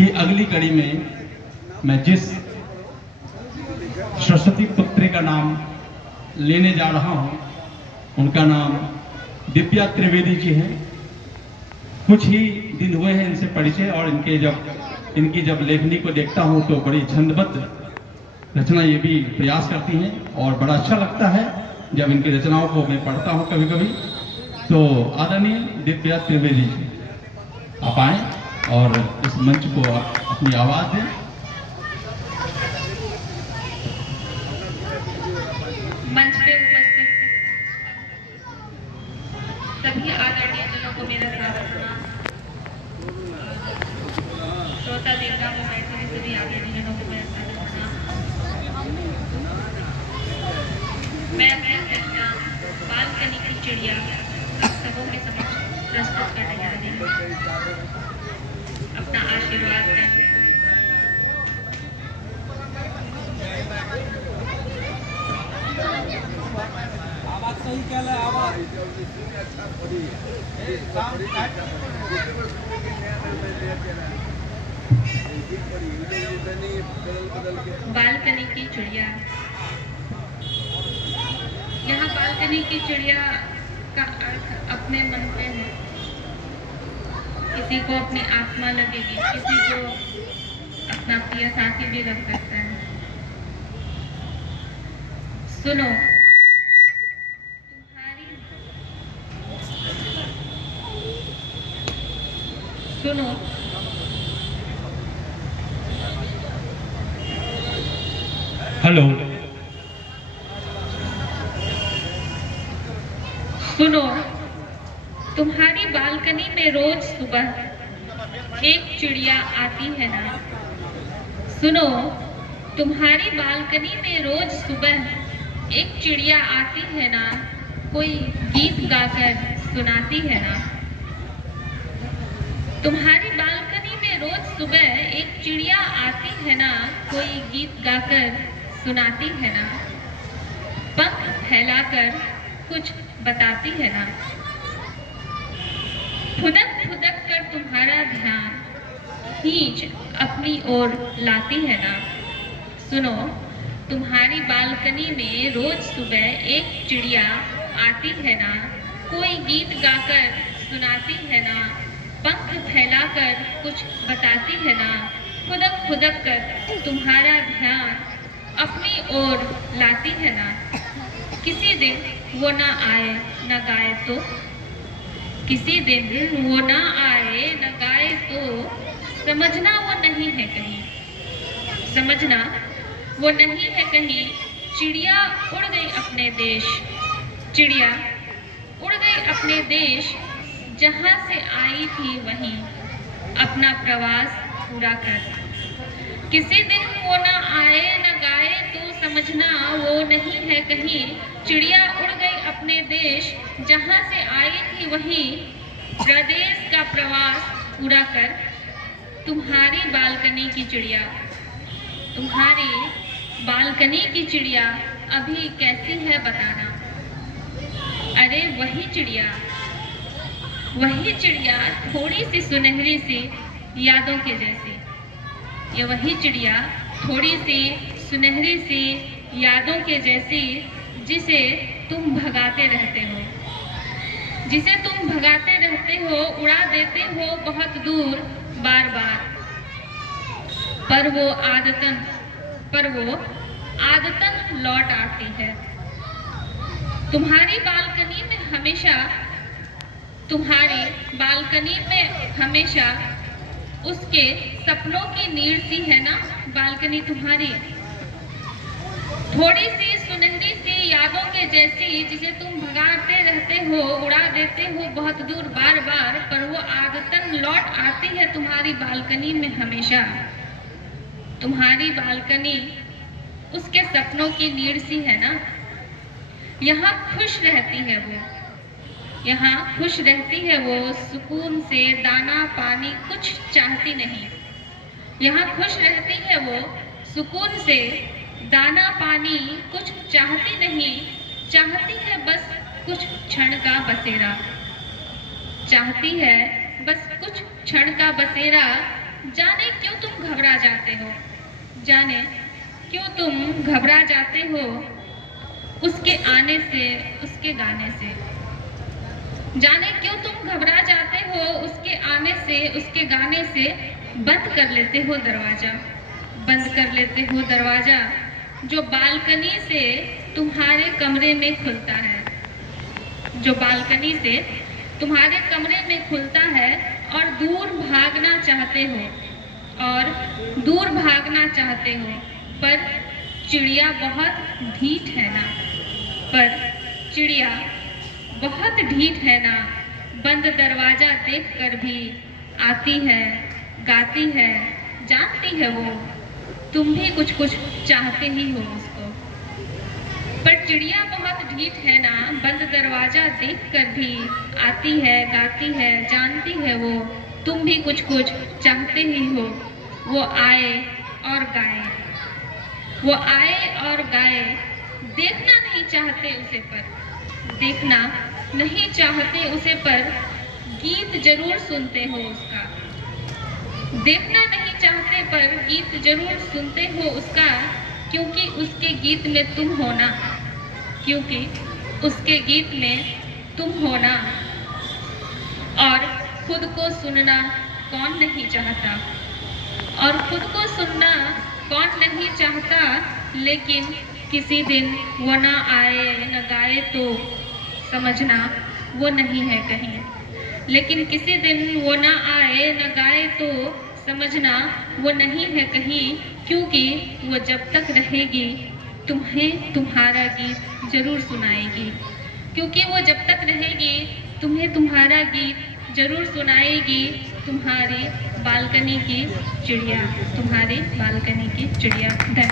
कि अगली कड़ी में मैं जिस सरस्वती पुत्री का नाम लेने जा रहा हूं, उनका नाम दिव्या त्रिवेदी जी है। कुछ ही दिन हुए हैं इनसे परिचय, और इनकी जब लेखनी को देखता हूं तो बड़ी छंदबद्ध रचना ये भी प्रयास करती हैं, और बड़ा अच्छा लगता है जब इनकी रचनाओं को मैं पढ़ता हूं कभी कभी। तो आदरणीय दिव्या त्रिवेदी जी, आप आए और इस मंच को अपनी आवाज दें। मंच पे उपस्थित सभी आदरणीय जनों को मेरा स्वागत है। श्रोता देवता में बैठे हुए सभी आदरणीय जनों को मेरा स्वागत है। मैं अपनी रचना बालकनी की चिड़िया आप सबों के समक्ष प्रस्तुत करने जा रही हूँ। अपना आशीर्वाद है। आवाज सही क्या है? आवाज बालकनी की चिड़िया। यहाँ बालकनी की चिड़िया का अर्थ अपने मन पे है। किसी को अपनी आत्मा लगेगी, किसी को अपना प्रिय साथी भी लग सकता है। सुनो, सुनो, हेलो, सुनो, तुम्हारी बालकनी में रोज सुबह एक चिड़िया आती है ना। सुनो, तुम्हारी बालकनी में रोज सुबह एक चिड़िया आती है ना, कोई गीत गाकर सुनाती है ना। तुम्हारी बालकनी में रोज सुबह एक चिड़िया आती है ना, कोई गीत गाकर सुनाती है ना, पंख फैलाकर कुछ बताती है ना, फुदक फुदक कर तुम्हारा ध्यान खींच अपनी ओर लाती है ना। सुनो, तुम्हारी बालकनी में रोज सुबह एक चिड़िया आती है ना, कोई गीत गाकर सुनाती है ना, पंख फैलाकर कुछ बताती है ना, फुदक फुदक कर तुम्हारा ध्यान अपनी ओर लाती है ना। किसी दिन वो ना आए न गाए तो, किसी दिन वो ना आए न गाए तो समझना वो नहीं है कहीं, समझना वो नहीं है कहीं। चिड़िया उड़ गई अपने देश, चिड़िया उड़ गई अपने देश, जहाँ से आई थी वहीं अपना प्रवास पूरा कर। किसी दिन वो ना आए न गाए तो समझना वो नहीं है कहीं। चिड़िया उड़ गई अपने देश, जहाँ से आई थी वहीं प्रदेश का प्रवास पूरा कर। तुम्हारी बालकनी की चिड़िया, तुम्हारी बालकनी की चिड़िया अभी कैसी है बताना। अरे वही चिड़िया, वही चिड़िया थोड़ी सी सुनहरी सी यादों के जैसी। ये वही चिड़िया थोड़ी सी सुनहरी सी यादों के जैसी, जिसे तुम भगाते रहते हो, जिसे तुम भगाते रहते हो, उड़ा देते हो बहुत दूर बार बार। पर वो आदतन लौट आती है। तुम्हारी बालकनी में हमेशा, तुम्हारी बालकनी में हमेशा उसके सपनों की नीड़ सी है ना बालकनी तुम्हारी। थोड़ी सी सुनहरी सी यादों के जैसी, जिसे तुम भगाते रहते हो, उड़ा देते हो बहुत दूर बार बार। पर वो आदतन लौट आती है तुम्हारी बालकनी में हमेशा। तुम्हारी बालकनी उसके सपनों की नीड़ सी है ना। यहाँ खुश रहती है वो, यहाँ खुश रहती है वो, सुकून से दाना पानी कुछ चाहती नहीं। यहाँ खुश रहती है वो, सुकून से दाना पानी कुछ चाहती नहीं। चाहती है बस कुछ क्षण का बसेरा, चाहती है बस कुछ क्षण का बसेरा। जाने क्यों जाते हो? जाने क्यों तुम घबरा जाते हो उसके आने से, उसके गाने से? जाने क्यों तुम घबरा जाते हो उसके आने से, उसके गाने से? बंद कर लेते हो दरवाजा, बंद कर लेते हो दरवाजा जो बालकनी से तुम्हारे कमरे में खुलता है, जो बालकनी से तुम्हारे कमरे में खुलता है। और दूर भागना चाहते हो, और दूर भागना चाहते हो, पर चिड़िया बहुत ढीठ है ना, पर चिड़िया बहुत ढीठ है ना। बंद दरवाजा देखकर भी आती है, गाती है, जानती है वो तुम भी कुछ कुछ चाहते ही हो उसको। पर चिड़िया बहुत ढीठ है ना, बंद दरवाजा देखकर भी आती है, गाती है, जानती है वो तुम भी कुछ कुछ चाहते ही हो। वो आए और गाए, वो आए और गाए, देखना नहीं चाहते उसे पर, देखना नहीं चाहते उसे पर गीत जरूर सुनते हो उसका। देखना नहीं चाहते पर गीत जरूर सुनते हो उसका, क्योंकि उसके गीत में तुम हो ना, क्योंकि उसके गीत में तुम हो ना। और खुद को सुनना कौन नहीं चाहता, और खुद को सुनना कौन नहीं चाहता। लेकिन किसी दिन वो ना आए न गाए तो समझना वो नहीं है कहीं। लेकिन किसी दिन वो ना आए न गाए तो समझना वो नहीं है कहीं, क्योंकि वो जब तक रहेगी तुम्हें तुम्हारा गीत जरूर सुनाएगी, क्योंकि वो जब तक रहेगी तुम्हें तुम्हारा गीत जरूर सुनाएगी। तुम्हारी बालकनी की चिड़िया, तुम्हारी बालकनी की चिड़िया।